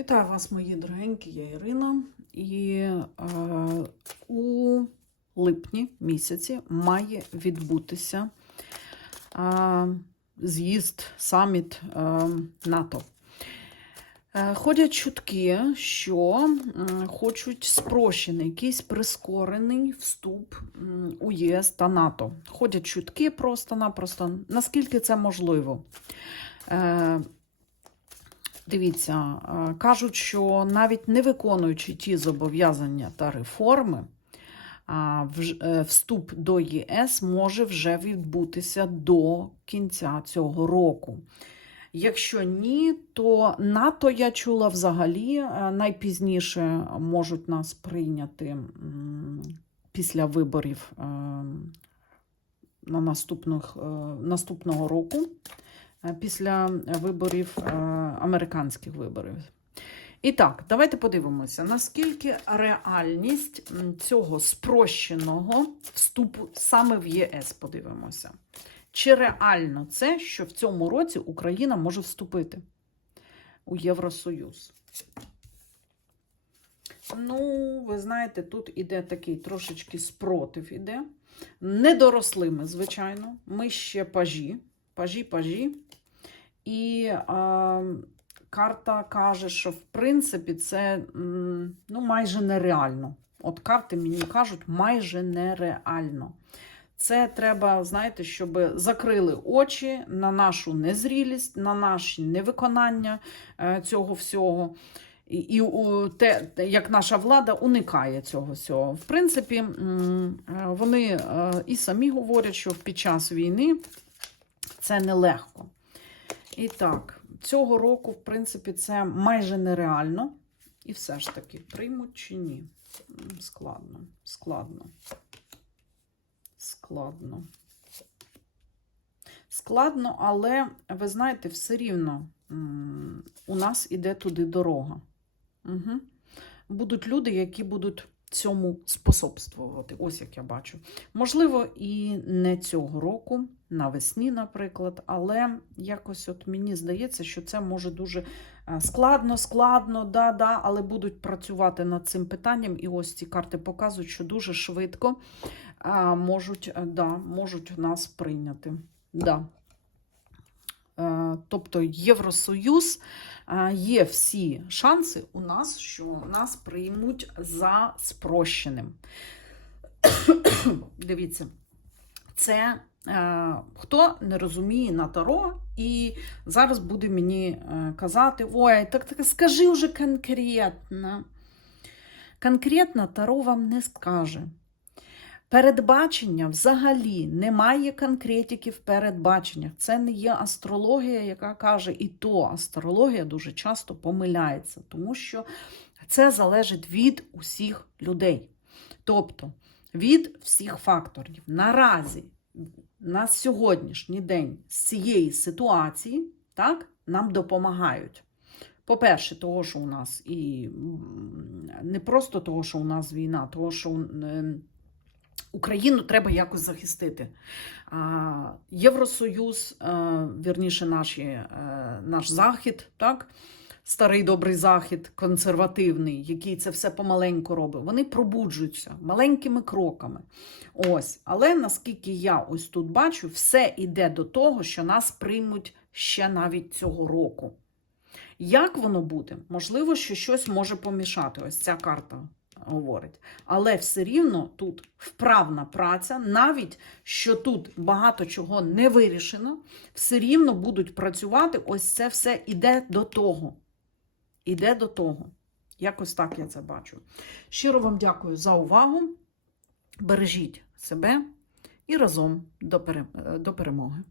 Вітаю вас, мої дорогенькі, я Ірина. І е, у липні місяці має відбутися е, з'їзд, саміт е, НАТО. Е, Ходять чутки, що м, хочуть спрощений, якийсь прискорений вступ у ЄС та НАТО. Ходять чутки просто-напросто, наскільки це можливо. Е, Дивіться, е, кажуть, що навіть не виконуючи ті зобов'язання та реформи, е, вступ до ЄС може вже відбутися до кінця цього року. Якщо ні, то НАТО я чула взагалі е, найпізніше можуть нас прийняти після виборів е, на наступних, наступного року, після виборів е, американських виборів. І так, давайте подивимося, наскільки реальність цього спрощеного вступу саме в ЄС подивимося. Чи реально це, що в цьому році Україна може вступити у Євросоюз? Ну, ви знаєте, тут іде такий трошечки спротив іде. Недорослими, звичайно. Ми ще пажі, пажі, пажі. І а, карта каже, що в принципі це ну, майже нереально. От карти мені кажуть, майже нереально. Це треба, знаєте, щоб закрили очі на нашу незрілість, на наші невиконання е, цього всього. І, і те, як наша влада уникає цього всього. В принципі, е, вони е, і самі говорять, що під час війни це нелегко. І так, цього року, в принципі, це майже нереально. І все ж таки, приймуть чи ні? Складно, складно. Складно. Складно, але ви знаєте, все рівно у нас іде туди дорога. Угу. Будуть люди, які будуть цьому способствувати. Ось як я бачу. Можливо, і не цього року, навесні, наприклад, але якось от мені здається, що це може дуже е, складно, складно, да, да, але будуть працювати над цим питанням. І ось ці карти показують, що дуже швидко можуть, е, да, можуть нас прийняти. Да. Е, Тобто Євросоюз е, є всі шанси у нас, що нас приймуть за спрощеним. Дивіться, це е, хто не розуміє на таро і зараз буде мені казати: ой, так, так скажи вже конкретно. Конкретно таро вам не скаже. Передбачення взагалі немає конкретики в передбаченнях. Це не є астрологія, яка каже, і то астрологія дуже часто помиляється, тому що це залежить від усіх людей. Тобто від всіх факторів. Наразі, на сьогоднішній день з цієї ситуації так, нам допомагають. По-перше, того, що у нас і не просто того, що у нас війна, того, що Україну треба якось захистити. Євросоюз, е, вірніше, наші, е, наш захід, так? старий добрий захід, консервативний, який це все помаленьку робить, вони пробуджуються маленькими кроками. Ось. Але наскільки я ось тут бачу, все йде до того, що нас приймуть ще навіть цього року. Як воно буде? Можливо, що щось може помішати. Ось ця карта говорить. Але все рівно тут вправна праця, навіть що тут багато чого не вирішено, все рівно будуть працювати. Ось це все іде до того. Іде до того. Якось так я це бачу. Щиро вам дякую за увагу. Бережіть себе і разом до перемоги.